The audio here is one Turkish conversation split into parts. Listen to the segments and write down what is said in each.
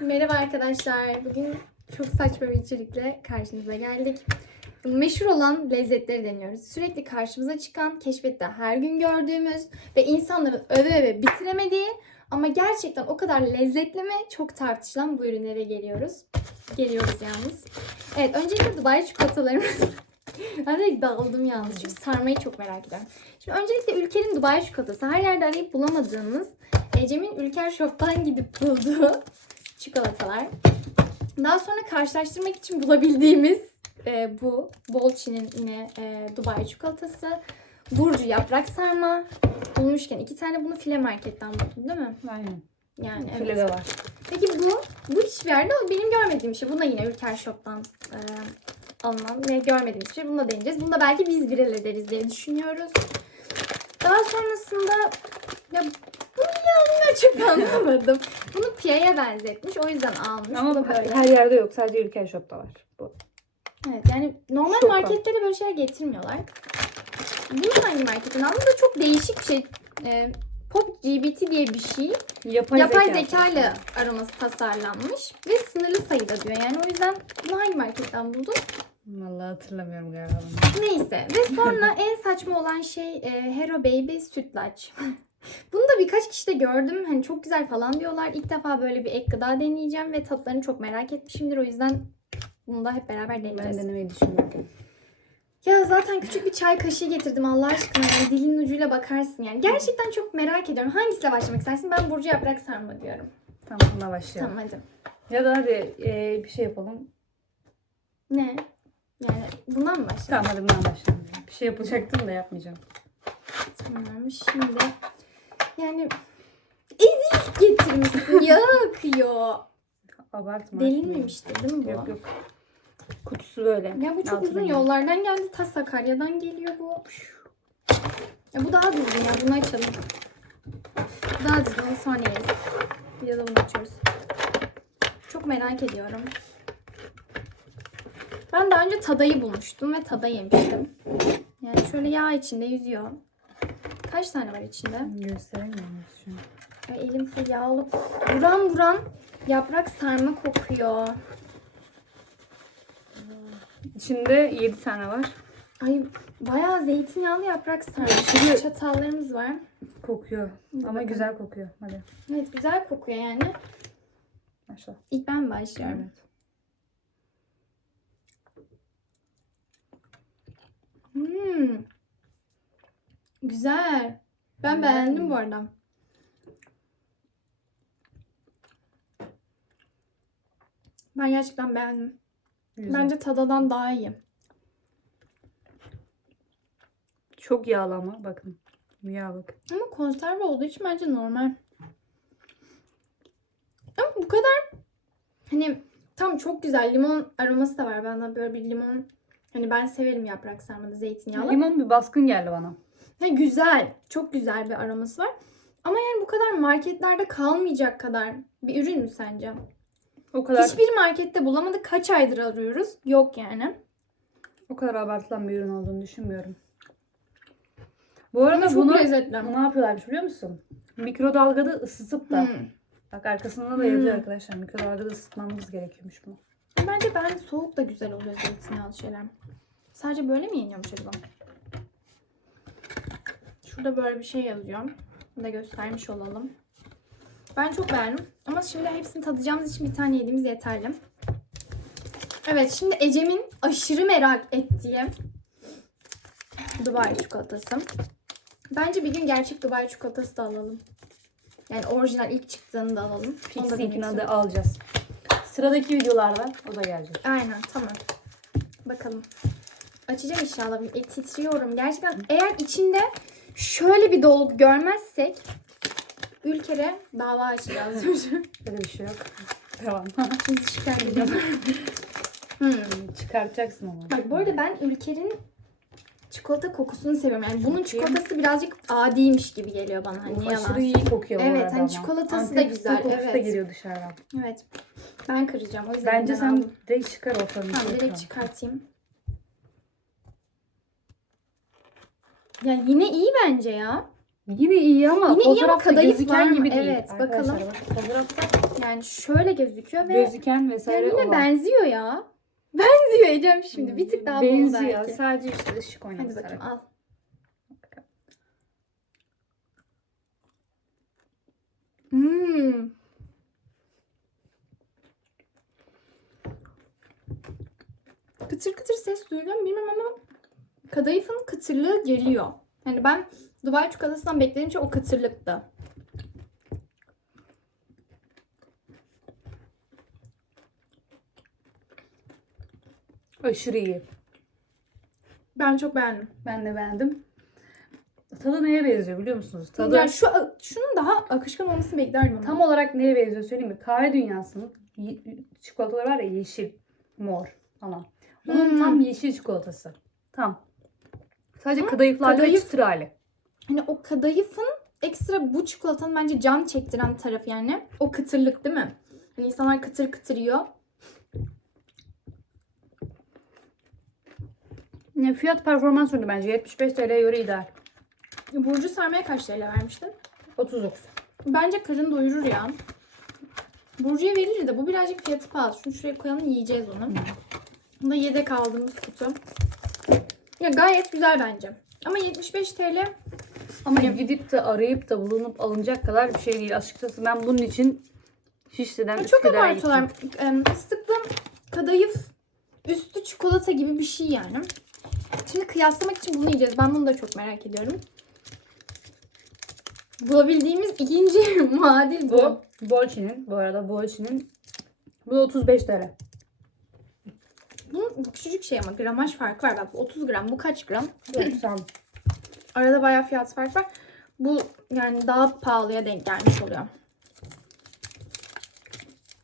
Merhaba arkadaşlar. Bugün çok saçma bir içerikle karşınıza geldik. Meşhur olan lezzetleri deniyoruz. Sürekli karşımıza çıkan, keşfette her gün gördüğümüz ve insanların öve öve bitiremediği ama gerçekten o kadar lezzetli mi çok tartışılan bu ürünlere geliyoruz. Geliyoruz yalnız. Evet öncelikle Dubai çikolatalarımız. ben de dağıldım yalnız çünkü sarmayı çok merak ediyorum. Şimdi öncelikle ülkenin Dubai çikolatası. Her yerde arayıp bulamadığımız Ecem'in Ülker Shop'tan gidip bulduğu çikolatalar. Daha sonra karşılaştırmak için bulabildiğimiz e, bu Bolçi'nin yine e, Dubai çikolatası. Burcu yaprak sarma. Bulmuşken iki tane bunu file marketten buldum değil mi? Aynen. Yani evet. File de var. Peki bu, bu hiçbir yerde benim görmediğim şey. Bu da yine Ülker Shop'tan e, alınan ve görmediğim bir şey. Bunu da deneyeceğiz. Bunu da belki biz viral ederiz diye düşünüyoruz. Daha sonrasında ya bunu niye aldığını çok anlamadım. Bunu Pia'ya benzetmiş. O yüzden almış. bu Ama da böyle. her yerde yok. Sadece Ülker Shop'ta var. Bu. Evet yani normal Şoka. marketlere böyle şeyler getirmiyorlar. Bunu hangi marketten aldım? Bu da çok değişik bir şey. E, Pop GBT diye bir şey. Yapay, Yapay zeka ile aroması tasarlanmış ve sınırlı sayıda diyor. Yani o yüzden bunu hangi marketten buldun? Vallahi hatırlamıyorum galiba. Neyse. Ve sonra en saçma olan şey e, Hero Baby sütlaç. Bunu da birkaç kişide gördüm. Hani çok güzel falan diyorlar. İlk defa böyle bir ek gıda deneyeceğim ve tatlarını çok merak etmişimdir. O yüzden bunu da hep beraber Ben deneyeceğiz. denemeyi düşünüyorum. Ya zaten küçük bir çay kaşığı getirdim Allah aşkına. Yani dilinin ucuyla bakarsın yani. Gerçekten çok merak ediyorum. Hangisiyle başlamak istersin? Ben Burcu Yaprak Sarma diyorum. Tamam buna başlayalım. Tamam hadi. Ya da hadi e, bir şey yapalım. Ne? Yani bundan mı başlayalım? Tamam hadi bundan başlayalım. Bir şey yapacaktım da yapmayacağım. Tamam şimdi yani ezik getirmişsin yakıyor. Abartma. Delinmemiştir değil mi bu? Yok yok. Kutusu böyle. Ya bu çok uzun yollardan geldi. Ta Sakarya'dan geliyor bu. Ya bu daha düzgün ya. Bunu açalım. Bu Daha düzgün. Onu sonra yeriz. Bir de bunu açıyoruz. Çok merak ediyorum. Ben daha önce tadayı bulmuştum ve tada yemiştim. Yani şöyle yağ içinde yüzüyor. Kaç tane var içinde? Gösteremiyoruz şu an. Ay elim full yağlı. Buram buram yaprak sarma kokuyor. İçinde 7 tane var. Ay bayağı zeytinyağlı yaprak sarma. Şimdi- Çatallarımız var. Kokuyor. Ama bakalım. güzel kokuyor. Hadi. Evet güzel kokuyor yani. Başla. İlk ben başlıyorum. Evet. Hmm. Güzel. Ben Güzel beğendim mi? bu arada. Ben gerçekten beğendim. Güzel. Bence tadadan daha iyi. Çok yağlı ama bakın. Yağ bak. Ama konserve olduğu için bence normal. Ama bu kadar hani tam çok güzel limon aroması da var bende böyle bir limon. Hani ben severim yaprak sarmada zeytinyağlı. Limon bir baskın geldi bana. Ha, güzel. Çok güzel bir aroması var. Ama yani bu kadar marketlerde kalmayacak kadar bir ürün mü sence? O kadar Hiçbir markette bulamadık. Kaç aydır arıyoruz? Yok yani. o kadar abartılan bir ürün olduğunu düşünmüyorum. Bu arada Ama çok bunu lezzetli. ne yapıyorlarmış biliyor musun? Mikrodalgada ısıtıp da Hmm. bak arkasında da Hmm. yazıyor arkadaşlar. Mikrodalgada ısıtmamız gerekiyormuş bunu. Bence ben soğuk da güzel oluyor zeytinyağlı şeyler. Sadece böyle mi yeniyormuş acaba? Şurada böyle bir şey yazıyor. Bunu da göstermiş olalım. Ben çok beğendim. Ama şimdi hepsini tadacağımız için bir tane yediğimiz yeterli. Evet şimdi Ecem'in aşırı merak ettiği Dubai çikolatası. Bence bir gün gerçek Dubai çikolatası da alalım. Yani orijinal ilk çıktığını da alalım. De istiyorum. alacağız. Sıradaki videolarda o da gelecek. Aynen tamam. Bakalım. Açacağım inşallah. E, titriyorum. Gerçekten eğer içinde şöyle bir dolgu görmezsek ülkere dava açacağız. Böyle bir şey yok. Devam. Şimdi çıkarmayacağım. hmm. Çıkartacaksın ama. Bak bu arada ben ülkerin çikolata kokusunu seviyorum. Yani bunun çikolatası birazcık adiymiş gibi geliyor bana. Hani yalan. Aşırı iyi kokuyor bu Evet, arada hani çikolatası da Antep güzel, fıstığı kokusu da evet. geliyor dışarıdan. Evet. Ben kıracağım. O yüzden Bence ben sen aldım. direkt çıkar ortadan. Tamam direkt çıkartayım. Ya yine iyi bence ya. Yine iyi ama Yine iyi ama fotoğrafta kadayıf gözüken var mı? gibi değil. Evet, Arkadaşlar bakalım. bak, fotoğrafta Yani şöyle gözüküyor ve Gözüken yani vesaire yine olan. benziyor ya. Benziyor Ecem şimdi. Bir tık daha bol Benziyor. belki. Sadece işte ışık Hadi oynaması. bakayım al. Hmm. Kıtır kıtır ses duyuyorum bilmem ama kadayıfın kıtırlığı geliyor. Yani ben Dubai çikolatasından beklediğim şey o kıtırlıktı. Aşırı iyi. Ben çok beğendim. Ben de beğendim. Tadı neye benziyor biliyor musunuz? Tadı Yani şu şunun daha akışkan olmasını beklerdim ama. tam olarak neye benziyor söyleyeyim mi? Kahve dünyasının çikolataları var ya yeşil, mor falan. Onun Hmm. tam yeşil çikolatası. Tam. Sadece kadayıflarla kadayıf- çıtır hali. Hani o kadayıfın ekstra bu çikolatanın bence can çektiren tarafı yani. O kıtırlık değil mi? Hani insanlar kıtır kıtır yiyor. Ne fiyat performans ürünü bence 75 TL'ye göre ideal. Burcu sarmaya kaç TL vermiştin? 39. Bence karın doyurur ya. Burcu'ya verir de bu birazcık fiyatı pahalı. Şunu şuraya koyalım yiyeceğiz onu. Bu da yedek aldığımız kutu. Ya gayet güzel bence. Ama 75 TL Ama gidip de arayıp da bulunup alınacak kadar bir şey değil. Açıkçası ben bunun için Şişli'den çok abartıyorlar. Fıstıklı kadayıf üstü çikolata gibi bir şey yani. Şimdi kıyaslamak için bunu yiyeceğiz. Ben bunu da çok merak ediyorum. Bulabildiğimiz ikinci muadil bu. Bu Bolçi'nin. Bu arada Bolçi'nin. Bu da 35 TL. Bu, bu küçücük şey ama gramaj farkı var. Bak bu 30 gram. Bu kaç gram? 90. Arada bayağı fiyat farkı var. Bu yani daha pahalıya denk gelmiş oluyor.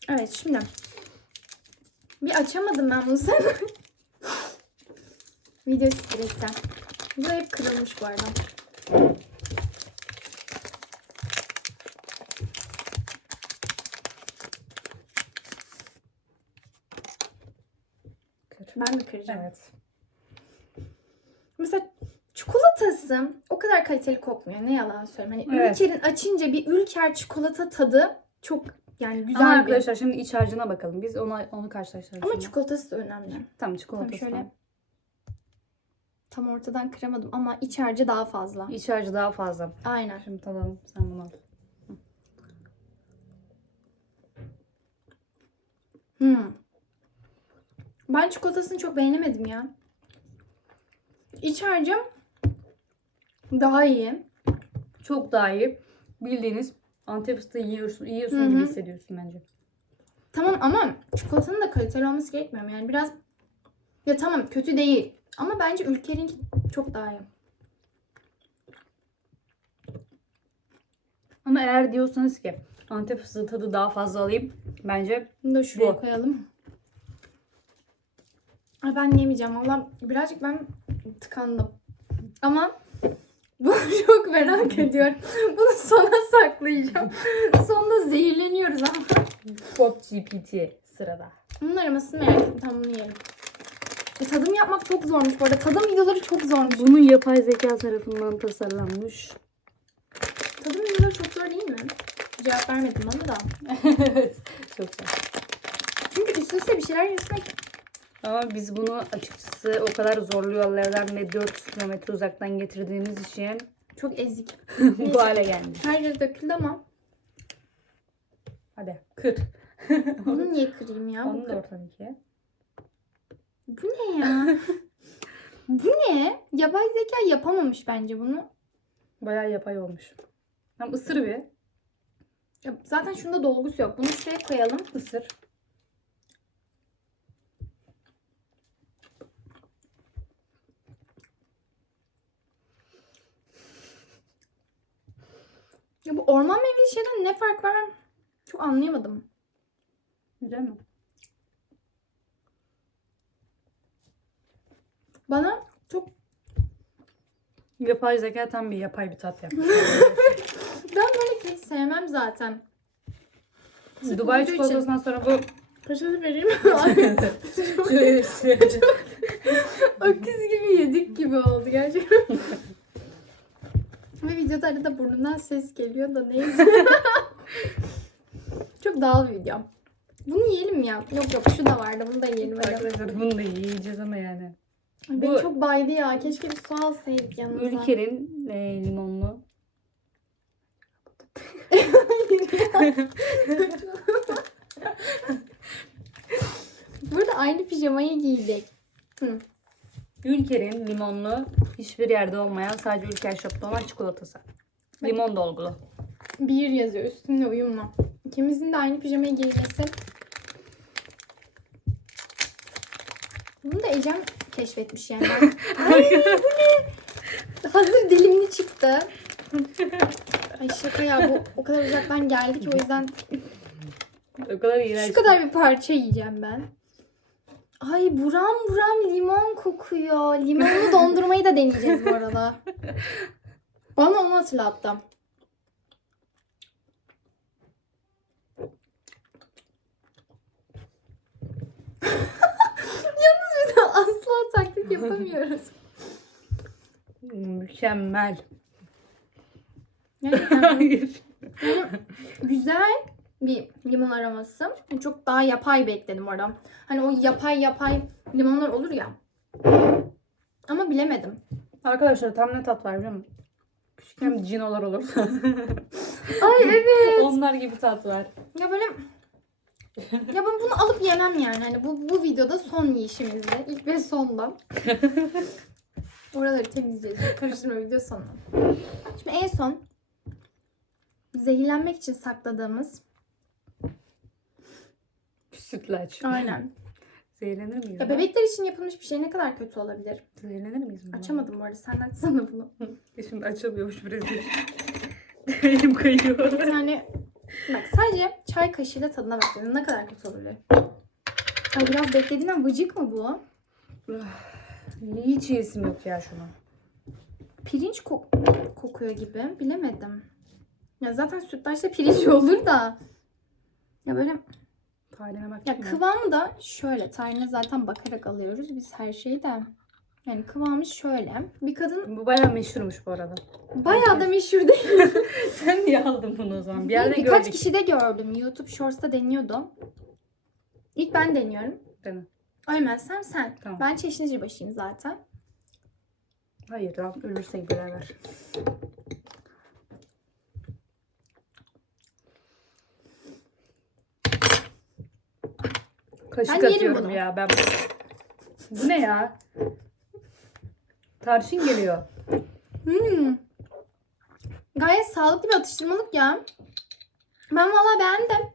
Evet şimdi. Bir açamadım ben bunu sana. Video stresi. Bu hep kırılmış bu arada. Ben de kıracağım. Evet. Mesela çikolatası o kadar kaliteli kokmuyor. Ne yalan söyleyeyim. Hani Evet. Ülker'in açınca bir Ülker çikolata tadı çok yani güzel Ama bir. arkadaşlar şimdi iç harcına bakalım. Biz ona onu karşılaştıralım. Ama şimdi. çikolatası da önemli. Tamam çikolatası. Tam şöyle. tamam. Tam ortadan kıramadım ama iç harcı daha fazla. İç harcı daha fazla. Aynen. Şimdi tadalım. Sen bunu al. Hmm. Ben çikolatasını çok beğenemedim ya. İç harcım daha iyi. Çok daha iyi. Bildiğiniz Antep fıstığı yiyorsun, yiyorsun Hı hı. gibi hissediyorsun bence. Tamam ama çikolatanın da kaliteli olması gerekmiyor mu? Yani biraz ya tamam kötü değil ama bence Ülker'inki çok daha iyi. Ama eğer diyorsanız ki Antep fıstığı tadı daha fazla alayım. Bence Bunu da şuraya Bu. koyalım. Ben yemeyeceğim valla. Birazcık ben tıkandım. Ama bunu çok merak ediyorum. Bunu sona saklayacağım. Sonunda zehirleniyoruz ama. Pop GPT sırada. Bunun aromasını merak ettim. Tamam bunu yiyelim. E, tadım yapmak çok zormuş bu arada. Tadım videoları çok zormuş. Bunun yapay zeka tarafından tasarlanmış. Tadım videoları çok zor değil mi? Cevap vermedim bana da. evet. Çok güzel. Çünkü üst üste bir şeyler yazmak Ama biz bunu açıkçası o kadar zorlu yollardan ve 400 kilometre uzaktan getirdiğimiz için çok ezik. bu hale geldik. Her yere döküldü ama Hadi kır. bunu niye kırayım ya? Bu Onu da kır- ortadan ikiye. Bu ne ya? Bu ne? Yapay zeka yapamamış bence bunu. Bayağı yapay olmuş. Tam ısır bir. Ya zaten şunda dolgusu yok. Bunu şuraya koyalım. Isır. Ya bu orman meyveli şeyden ne fark var ben çok anlayamadım. Güzel mi? Bana çok Yapay zeka tam bir yapay bir tat yapmış. ben böyle kek sevmem zaten. Dubai çikolatasından sonra bu Kaşını vereyim. Şöyle sürece. Öküz gibi yedik gibi oldu gerçekten. Ve videoda arada burnumdan ses geliyor da neyse. çok doğal bir video. Bunu yiyelim ya? Yok yok şu da vardı. Bunu da yiyelim. Arkadaşlar bunu da yiyeceğiz ama yani. Ay, Beni Bu- çok baydı ya. Keşke bir su alsaydık yanımıza. Ülker'in e, limonlu. Burada aynı pijamayı giydik. Hı. Ülker'in limonlu hiçbir yerde olmayan sadece Ülker Shop'ta olan çikolatası. Limon dolgulu. Bir yazıyor üstünde uyumlu. İkimizin de aynı pijamayı giymesi. Bunu da Ecem keşfetmiş yani. Ben... Ay bu ne? Hazır dilimli çıktı. Ay şaka ya bu o kadar uzaktan geldi ki o yüzden O kadar iğrenç. şu kadar bir parça yiyeceğim ben. Ay buram buram limon kokuyor. Limonlu dondurmayı da deneyeceğiz bu arada. Bana onu hatırlattı. Yalnız biz asla taklit yapamıyoruz. Mükemmel. Gerçekten Hayır. Yani güzel bir limon aroması. Çok daha yapay bekledim orada. Hani o yapay yapay limonlar olur ya. Ama bilemedim. Arkadaşlar tam ne tat var biliyor musun? Küçükken cinolar olur. Ay evet. Onlar gibi tat var. Ya böyle ya ben bunu alıp yemem yani. Hani bu bu videoda son yiyişimizde. ilk ve sonda. Oraları temizleyeceğiz. Karıştırma video sonu. Şimdi en son zehirlenmek için sakladığımız Sütlaç. aynen. Zehirlenir miyiz? Ya ya? bebekler için yapılmış bir şey ne kadar kötü olabilir? Zehirlenir miyiz? bundan? Açamadım bu arada. Sen açsana bunu. E Şimdi açılmıyormuş rezil. Elim kayıyor. Bir tane bak sadece çay kaşığıyla tadına bak dedim. Ne kadar kötü olabilir. Ay biraz beklediğinden vıcık mı bu? Hiç yesim yok ya şunu. Pirinç kok- kokuyor gibi. Bilemedim. Ya zaten sütlaçta pirinç olur da. Ya böyle Bak. ya kıvamı da şöyle. Tarihine zaten bakarak alıyoruz biz her şeyi de. Yani kıvamı şöyle. Bir kadın Bu bayağı meşhurmuş bu arada. bayağı da meşhur değil. Sen niye aldın bunu o zaman? Bir yerde Birkaç gördük. kişi de gördüm. YouTube Shorts'ta deniyordu. İlk ben deniyorum. Mi? Ölmezsem sen. Tamam. Ben çeşnici başıyım zaten. Hayır tamam ölürsek beraber. Kaşık Ben atıyorum bunu. ya ben. Bu ne ya? Tarçın geliyor. Hmm. Gayet sağlıklı bir atıştırmalık ya. Ben valla beğendim.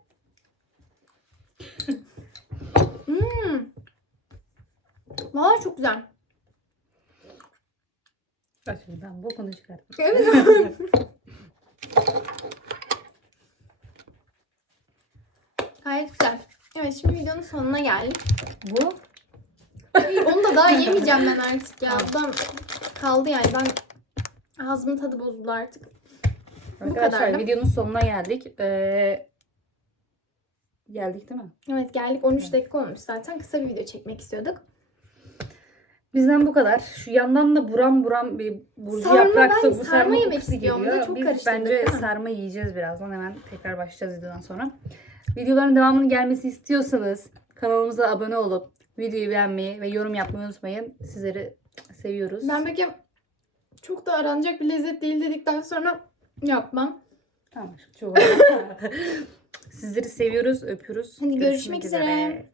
hmm. Valla çok güzel. Bak şimdi ben bokunu çıkarttım. Evet. Gayet güzel. Evet şimdi videonun sonuna geldik. Bu Hayır, Onu da daha yemeyeceğim ben artık ya. Buradan kaldı yani. Ben ağzımın tadı bozuldu artık. arkadaşlar kadardı. videonun sonuna geldik. Ee, geldik değil mi? Evet geldik 13 dakika olmuş zaten. Kısa bir video çekmek istiyorduk. Bizden bu kadar. Şu yandan da buram buram bir burcu Sarma, yapraksa ben bu sarma sarma yemek istiyorum da geliyor. çok Biz karıştırdık, bence sarma yiyeceğiz birazdan. Hemen tekrar başlayacağız videodan sonra. Videoların devamının gelmesi istiyorsanız kanalımıza abone olup videoyu beğenmeyi ve yorum yapmayı unutmayın. Sizleri seviyoruz. Ben peki çok da aranacak bir lezzet değil dedikten sonra yapmam. Tamam. Çok Sizleri seviyoruz, öpüyoruz. Hadi görüşmek üzere.